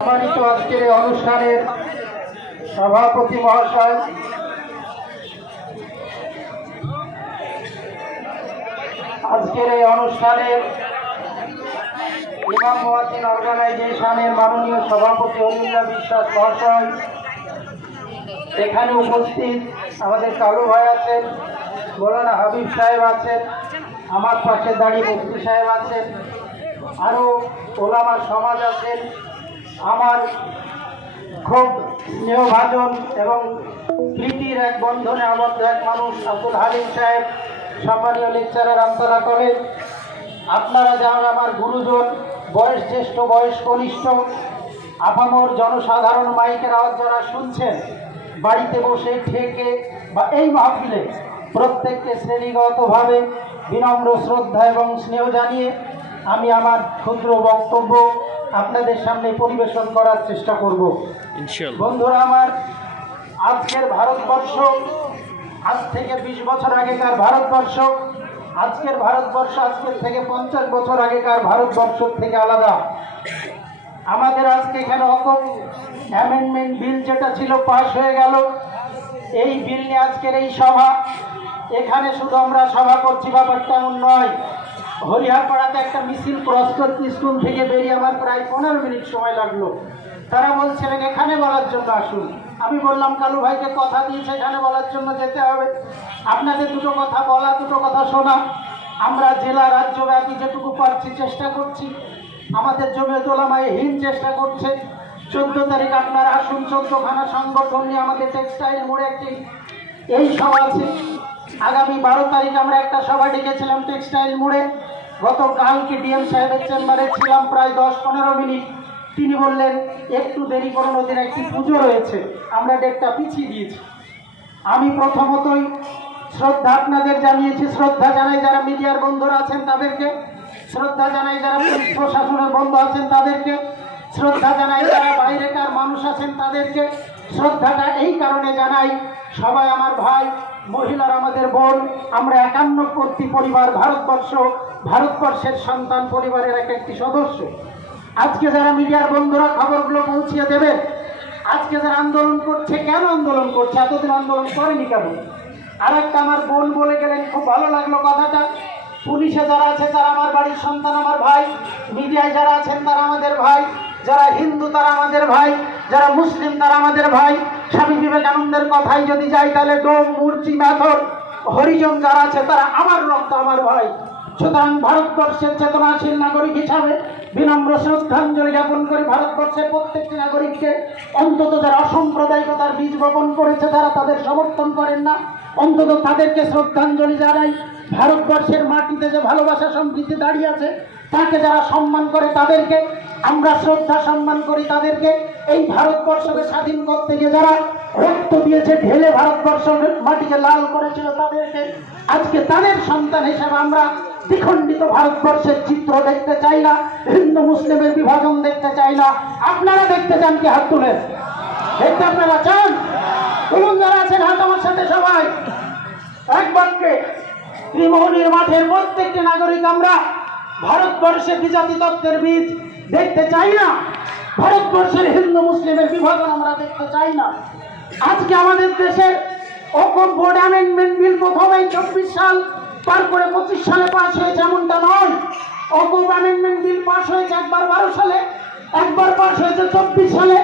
সম্মানিত আজকের এই অনুষ্ঠানের সভাপতি মহাশয়, আজকের এই অনুষ্ঠানের ইমাম মুয়াজ্জিন অর্গানাইজেশনের মাননীয় সভাপতি অলিউল্লাহ বিশ্বাস মহাশয়, এখানে উপস্থিত আমাদের কালু ভাই আছেন, মৌলানা হাবিব সাহেব আছেন, আমার পাশে দাঁড়িয়ে মুফতি সাহেব আছেন, আরও ওলামা সমাজ আছেন, আমার খুব স্নেহভাজন এবং প্রীতির এক বন্ধনে আবদ্ধ এক মানুষ আব্দুল হালিম সাহেব, সম্মানীয় লেকচারার আমতলা কলেজ, আপনারা যারা আমার গুরুজন, বয়স জ্যেষ্ঠ বয়স কনিষ্ঠ, আপামর জনসাধারণ মাইকের আওয়াজ যারা শুনছেন, বাড়িতে বসে ঠেকে বা এই মাহফিলে প্রত্যেককে শ্রেণীগতভাবে বিনম্র শ্রদ্ধা এবং স্নেহ জানিয়ে আমি আমার ক্ষুদ্র বক্তব্য আপনাদের সামনে পরিবেশন করার চেষ্টা করব। বন্ধুরা আমার, আজকের ভারতবর্ষ আজ থেকে 20 বছর আগেকার ভারতবর্ষ, আজকের ভারতবর্ষ আজকের থেকে 50 বছর আগেকার ভারতবর্ষ থেকে আলাদা। আমাদের আজকে এখানে অ্যামেন্ডমেন্ট বিল যেটা ছিল পাশ হয়ে গেল, এই বিল নিয়ে আজকের এই সভা। এখানে শুধু আমরা সভা করছি, ব্যাপারটা এমন নয়। হরিহারপাড়াতে একটা মিছিল ক্রস করতে স্কুল থেকে বেরিয়ে আমার প্রায় 15 মিনিট সময় লাগলো। তারা বলছিলেন এখানে বলার জন্য আসুন। আমি বললাম কালু ভাইকে কথা দিয়েছে এখানে বলার জন্য যেতে হবে, আপনাদের দুটো কথা বলা, দুটো কথা শোনা। আমরা জেলা রাজ্যব্যাপী যেটুকু পারছি চেষ্টা করছি, আমাদের জমিয়ত উলামায়ে হিন্দ চেষ্টা করছে। 14 তারিখ আপনারা আসুন, 14খানা সংগঠন নিয়ে আমাদের টেক্সটাইল মোড়ে একটি এই সভা আছে। আগামী 12 তারিখ আমরা একটা সভা ডেকেছিলাম টেক্সটাইল মোড়ে। গতকালকে ডিএম সাহেবের চেম্বারে ছিলাম প্রায় 10-15 মিনিট। তিনি বললেন একটু দেরি করুন, ওদের একটি পুজো রয়েছে, আমরা ডেটটা পিছিয়ে দিয়েছি। আমি প্রথমতই শ্রদ্ধা আপনাদের জানিয়েছি, শ্রদ্ধা জানাই যারা মিডিয়ার বন্ধুরা আছেন তাদেরকে, শ্রদ্ধা জানাই যারা পুলিশ প্রশাসনের বন্ধু আছেন তাদেরকে, শ্রদ্ধা জানাই যারা বাইরেকার মানুষ আছেন তাদেরকে। শ্রদ্ধাটা এই কারণে জানাই, সবাই আমার ভাই, মহিলার আমাদের বোন, আমরা 51 কোটি পরিবার, ভারতবর্ষের সন্তান পরিবারের একটি সদস্য। আজকে যারা মিডিয়ার বন্ধুরা খবরগুলো পৌঁছিয়ে দেবেন, আজকে যারা আন্দোলন করছে, কেন আন্দোলন করছে, এতদিন আন্দোলন করেনি কেন? আর একটা আমার বোন বলে গেলেন, খুব ভালো লাগলো কথাটা। পুলিশে যারা আছে তারা আমার বাড়ির সন্তান, আমার ভাই। মিডিয়ায় যারা আছেন তারা আমাদের ভাই, যারা হিন্দু তারা আমাদের ভাই, যারা মুসলিম তারা আমাদের ভাই। স্বামী বিবেকানন্দের কথাই যদি যাই তাহলে ডোম, মূর্তি, মেথর, হরিজন যারা আছে তারা আমার রক্ত, আমার ভাই। সুতরাং ভারতবর্ষের চেতনাশীল নাগরিক হিসাবে বিনম্র শ্রদ্ধাঞ্জলি জ্ঞাপন করে ভারতবর্ষের প্রত্যেকটি নাগরিককে, অন্তত যারা অসাম্প্রদায়িকতার বীজ বপন করেছে, যারা তাদের সমর্থন করেন না, অন্তত তাদেরকে শ্রদ্ধাঞ্জলি জানাই। ভারতবর্ষের মাটিতে যে ভালোবাসা সমৃদ্ধি দাঁড়িয়ে আছে, তাকে যারা সম্মান করে তাদেরকে আমরা শ্রদ্ধা সম্মান করি, তাদেরকে এই ভারতবর্ষকে স্বাধীন করতে গিয়ে যারা রক্ত দিয়েছে, ঢেলে ভারতবর্ষের মাটিকে লাল করেছিল, তাদেরকে আজকে তাদের সন্তান হিসেবে আমরা দ্বিখণ্ডিত ভারতবর্ষের চিত্র দেখতে চাই না, হিন্দু মুসলিমের বিভাজন দেখতে চাই না। আপনারা দেখতে চান কি? হাত তুলেন। দেখতে আপনারা চান? তুলুন যারা আছেন হাত আমার সাথে সবাই। এক বাক্যে ত্রিমোহনীর মাঠের প্রত্যেকটি নাগরিক আমরা ভারতবর্ষের বিজাতি তত্ত্বের বীজ দেখতে চাই না, ভারতবর্ষের হিন্দু মুসলিমের বিভাজন আমরা দেখতে চাই না। আজকে আমাদের দেশের ওকফ বোর্ড অ্যামেন্ডমেন্ট বিল প্রথমেই 24 সাল পার করে 25 সালে পাস হয়েছে এমনটা নয়। ওকফ অ্যামেন্ডমেন্ট বিল পাস হয়েছে একবার 12 সালে, একবার পাস হয়েছে 24 সালে,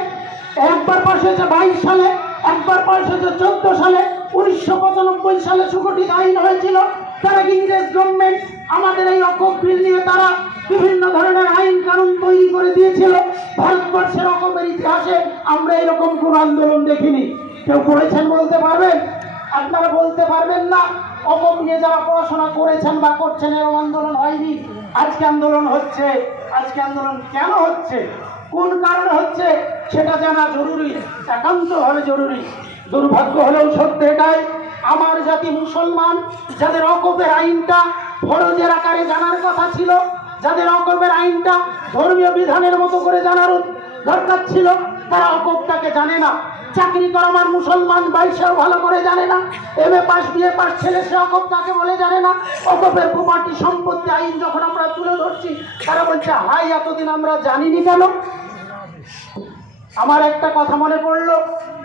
একবার পাস হয়েছে 22 সালে, একবার পাস হয়েছে 14 সালে। 1995 সালে সুগঠিত আইন হয়েছিল। তারা ইংরেজ গভর্নমেন্ট আমাদের এই ওকফ বিল নিয়ে তারা বিভিন্ন ধরনের আইন কানুন তৈরি করে দিয়েছিল। ভারতবর্ষের ওকফের ইতিহাসে আমরা এরকম কোন আন্দোলন দেখিনি। কেউ করেছেন বলতে পারবেন? আপনারা বলতে পারবেন না। ওকফ নিয়ে যারা পড়াশোনা করেছেন বা করছেন, এরকম আন্দোলন হয়নি। আজকে আন্দোলন হচ্ছে। আজকে আন্দোলন কেন হচ্ছে, কোন কারণে হচ্ছে, সেটা জানা জরুরি, একান্তভাবে জরুরি। দুর্ভাগ্য হলেও সত্য এটাই, আমার জাতি মুসলমান, যাদের ওকফের আইনটা ফরজের আকারে জানার কথা ছিল, যাদের ওকফের আইনটা ধর্মীয় বিধানের মতো করে জানার দরকার ছিল, তারা ওকফটাকে জানে না। চাকরি করা আমার মুসলমান ভাই সেও ভালো করে জানে না। এমএ পাস, বিএ পাস ছেলে সে ওকফ কাকে বলে জানে না। ওকফের প্রপার্টি সম্পত্তি আইন যখন আমরা তুলে ধরছি, তারা বলছে হাই এতদিন আমরা জানিনি কেন। আমার একটা কথা মনে পড়লো,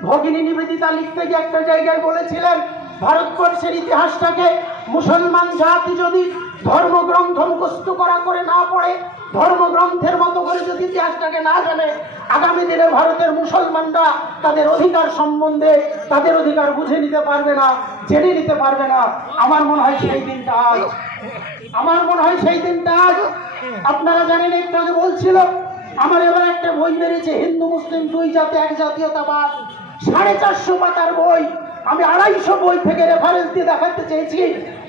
ভগিনী নিবেদিতা লিখতে গিয়ে একটা জায়গায় বলেছিলেন, ভারতবর্ষের ইতিহাসটাকে মুসলমান জাতি যদি ধর্মগ্রন্থ মুখস্থ করে না পড়ে, ধর্মগ্রন্থের মতো করে যদি ইতিহাসটাকে না জানে, আগামী দিনে ভারতের মুসলমানরা তাদের অধিকার সম্বন্ধে তাদের অধিকার বুঝে নিতে পারবে না, জেনে নিতে পারবে না। আমার মনে হয় সেই দিনটা আজ, আমার মনে হয় সেই দিনটা আজ। আপনারা জানেন, একটু আগে বলছিল, আমার এবার একটা বই বেরিয়েছে, হিন্দু মুসলিম দুই জাতি এক জাতীয়তাবাদ, 450 পাতার বই। আমি 250 বই থেকে রেফারেন্স দিয়ে দেখাতে চেয়েছি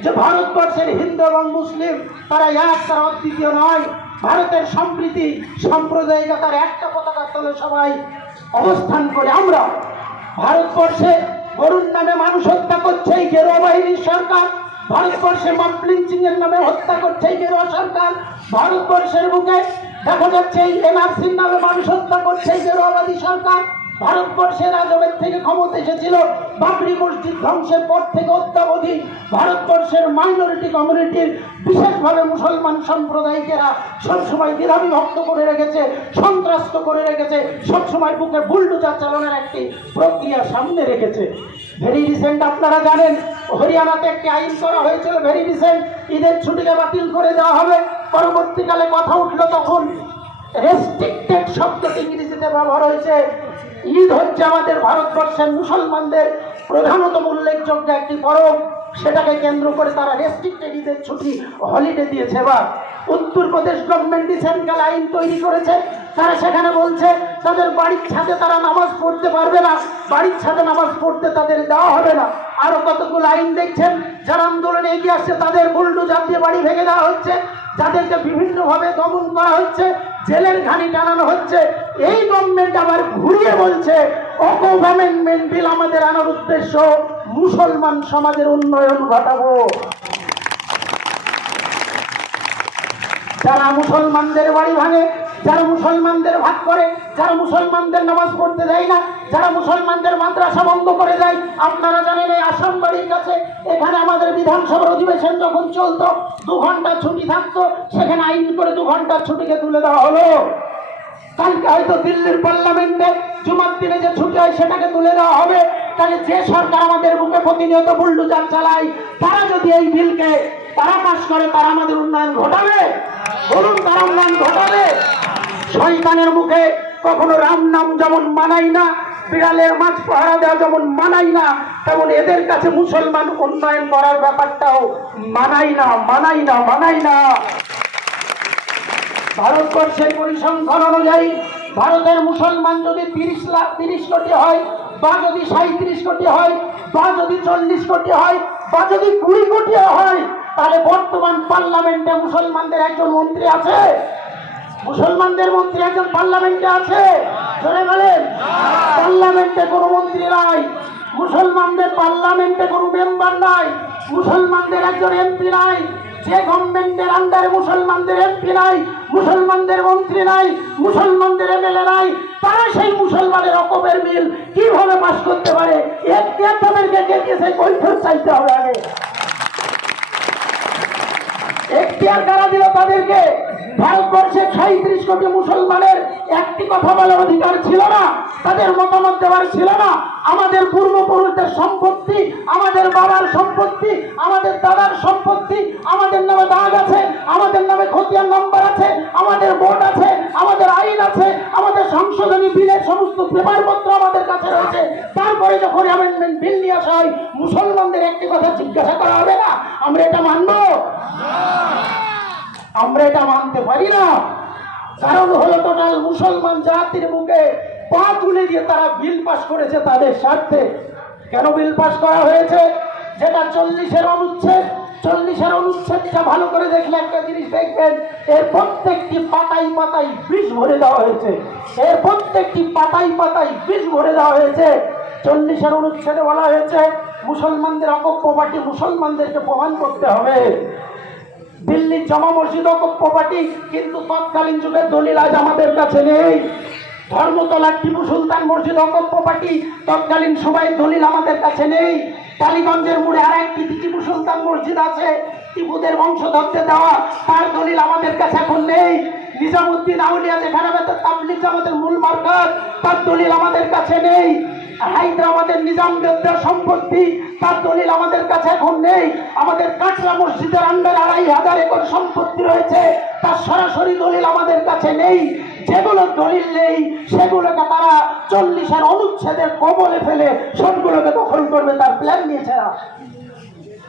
যে ভারতবর্ষের হিন্দু এবং মুসলিম তারা এক, তারা অদ্বিতীয় নয়। ভারতের সম্প্রীতি সাম্প্রদায়িকতার একটা পতাকার তলে সবাই অবস্থান করে। আমরা ভারতবর্ষে গরুর নামে মানুষ হত্যা করছে এই গেরুয়া বাহিনীর সরকার, ভারতবর্ষে মব লিঞ্চিং এর নামে হত্যা করছে এই গেরুয়া সরকার, ভারতবর্ষের বুকে দেখা যাচ্ছে এই এনআরসির নামে মানুষ হত্যা করছে এই গেরুয়াবাদী সরকার। ভারতবর্ষের আজমের থেকে ক্ষমতা এসেছিল বাবরি মসজিদ ধ্বংসের পর থেকে অদ্যাবধি ভারতবর্ষের মাইনরিটি কমিউনিটির বিশেষভাবে মুসলমান সম্প্রদায়িকেরা সবসময় দ্বিধাবিভক্ত করে রেখেছে, সন্ত্রস্ত করে রেখেছে, সবসময় বুকে বুলডোজার চালানোর একটি প্রক্রিয়া সামনে রেখেছে। ভেরি রিসেন্ট আপনারা জানেন, হরিয়ানাতে একটি আইন করা হয়েছিল, ভেরি রিসেন্ট, ঈদের ছুটিকে বাতিল করে দেওয়া হবে। পরবর্তীকালে কথা উঠলো, তখন রেস্ট্রিক্টেড শব্দটি ইংরেজিতে ব্যবহার হয়েছে। ঈদ হচ্ছে আমাদের ভারতবর্ষের মুসলমানদের প্রধানতম উল্লেখযোগ্য একটি পরব, সেটাকে কেন্দ্র করে তারা রেস্ট্রিক্টেড ঈদের ছুটি হলিডে দিয়েছে। এবার উত্তরপ্রদেশ গভর্নমেন্ট রিসেন্টকাল আইন তৈরি করেছে, তারা সেখানে বলছে তাদের বাড়ির ছাদে তারা নামাজ পড়তে পারবে না, বাড়ির ছাদে নামাজ পড়তে তাদের দেওয়া হবে না। আরো কতগুলো আইন দেখছেন, যারা আন্দোলনে এগিয়ে আসছে তাদের বুলডোজার দিয়ে বাড়ি ভেঙে দেওয়া হচ্ছে, যাদেরকে বিভিন্নভাবে দমন করা হচ্ছে, জেলের ঘানি টানানো হচ্ছে। এই গভর্নমেন্ট আবার ঘুরিয়ে বলছে অকপ অ্যামেন্ডমেন্ট বিল আমাদের আনার উদ্দেশ্য মুসলমান সমাজের উন্নয়ন ঘটাবো। যারা মুসলমানদের বাড়ি ভাঙে, যারা মুসলমানদের ভাগ করে, যারা মুসলমানদের নামাজ পড়তে দেয় না, যারা মুসলমানদের মাদ্রাসা বন্ধ করে দেয়, আপনারা জানেন এই আসাম বাড়ির কাছে, এখানে আমাদের বিধানসভার অধিবেশন যখন চলতো 2 ঘন্টা ছুটি থাকতো, সেখানে আইন করে 2 ঘন্টার ছুটিকে তুলে দেওয়া হলো। কালকে হয়তো দিল্লির পার্লামেন্টে জুমার দিনে যে ছুটি হয় সেটাকে তুলে দেওয়া হবে। তাহলে যে সরকার আমাদের বুকে প্রতিনিয়ত বুলডোজার চালায়, তারা যদি এই বিলকে তারা পাশ করে, তারা আমাদের উন্নয়ন ঘটাবে? বলুন, তারা উন্নয়ন ঘটাবে? শয়তানের মুখে কখনো রাম নাম যেমন মানাই না, বিড়ালের মাছ পাহারা দেওয়া যেমন মানাই না, তেমন এদের কাছে মুসলমান উন্নয়ন করার ব্যাপারটাও মানাই না, মানাই না, মানাই না। ভারতবর্ষের পরিসংখ্যান অনুযায়ী ভারতের মুসলমান যদি 30 কোটি হয়, বা যদি 37 কোটি হয়, বা যদি 40 কোটি হয়, বা যদি 20 কোটি হয়, তাহলে বর্তমান পার্লামেন্টে মুসলমানদের একজন মন্ত্রী আছে? মুসলমানদের মন্ত্রী একজন পার্লামেন্টে আছে? ধরে বলেন, পার্লামেন্টে কোনো মন্ত্রী নাই, মুসলমানদের পার্লামেন্টে কোনো মেম্বার নাই, মুসলমানদের একজন এমপি নাই। যে গভর্নমেন্টের আন্ডারে মুসলমানদের এমপি নাই, মুসলমানদের মন্ত্রী নাই, মুসলমানদের এমএলএ নাই, তারা সেই মুসলমানের রকমের বিল কিভাবে পাস করতে পারে? তাদেরকে ডেকেছে কৈফিয়ত চাইতে হবে আগে। এখতিয়ার কারা দিল তাদেরকে? ভারতবর্ষের 37 কোটি মুসলমানের একটি কথা বলার অধিকার ছিল না, তাদের মতামত দেওয়ার ছিল না। আমাদের পূর্বপুরুষদের সম্পত্তি, আমাদের বাবার সম্পত্তি, আমাদের দাদার সম্পত্তি, আমাদের নামে দাগ আছে, আমাদের নামে খতিয়ান নাম্বার আছে, আমাদের ভোট আছে, আমাদের আইন আছে, আমাদের সংশোধনী বিলের সমস্ত পেপারপত্র আমাদের কাছে রয়েছে। তারপরে যখন অ্যামেন্ডমেন্ট বিল নিয়ে আসা হয়, মুসলমানদের একটি কথা জিজ্ঞাসা করা হবে না, আমরা এটা মানব? আমরা এটা মানতে পারি না। কারণ হলো টোটাল মুসলমান জাতির বুকে পা তুলে দিয়ে তারা বিল পাস করেছে তাদের স্বার্থে। কেন বিল পাস করা হয়েছে? যেটা 40-এর অনুচ্ছেদ, 40-এর অনুচ্ছেদটা ভালো করে দেখলে একটা জিনিস দেখবেন, এর প্রত্যেকটি পাতায় পাতায় বিষ ভরে দেওয়া হয়েছে, এর প্রত্যেকটি পাতায় পাতায় বিষ ভরে দেওয়া হয়েছে। 40-এর অনুচ্ছেদে বলা হয়েছে মুসলমানদের অকপ প্রপার্টি মুসলমানদেরকে প্রমাণ করতে হবে। দিল্লির জামা মসজিদ অকপ প্রপার্টি, কিন্তু তৎকালীন যুগের দলিল আজ আমাদের কাছে নেই। ধর্মতলার টিপু সুলতান মসজিদ অকপ প্রপার্টি, তৎকালীন সময়ের দলিল আমাদের কাছে নেই। টালিগঞ্জের মোড়ে আর একটি টিপু সুলতান মসজিদ আছে, টিপুদের বংশধরদের দেওয়া, তার দলিল আমাদের কাছে এখন নেই। নিজামুদ্দিন আউলিয়া যেখানে তাবলীগ জামাতের মূল মার্কাজ, তার দলিল আমাদের কাছে নেই। হায়দ্রাবাদের নিজামদের সম্পত্তি, তার দলিল আমাদের কাছে এখন নেই। আমাদের কাটরা মসজিদের আন্ডারে ২৫০০ একর সম্পত্তি রয়েছে, তার সরাসরি দলিল আমাদের কাছে নেই। যেগুলো দলিল নেই সেগুলোকে তারা 40-এর অনুচ্ছেদের কবলে ফেলে সবগুলোকে দখল করবে, তার প্ল্যান নিয়েছে না।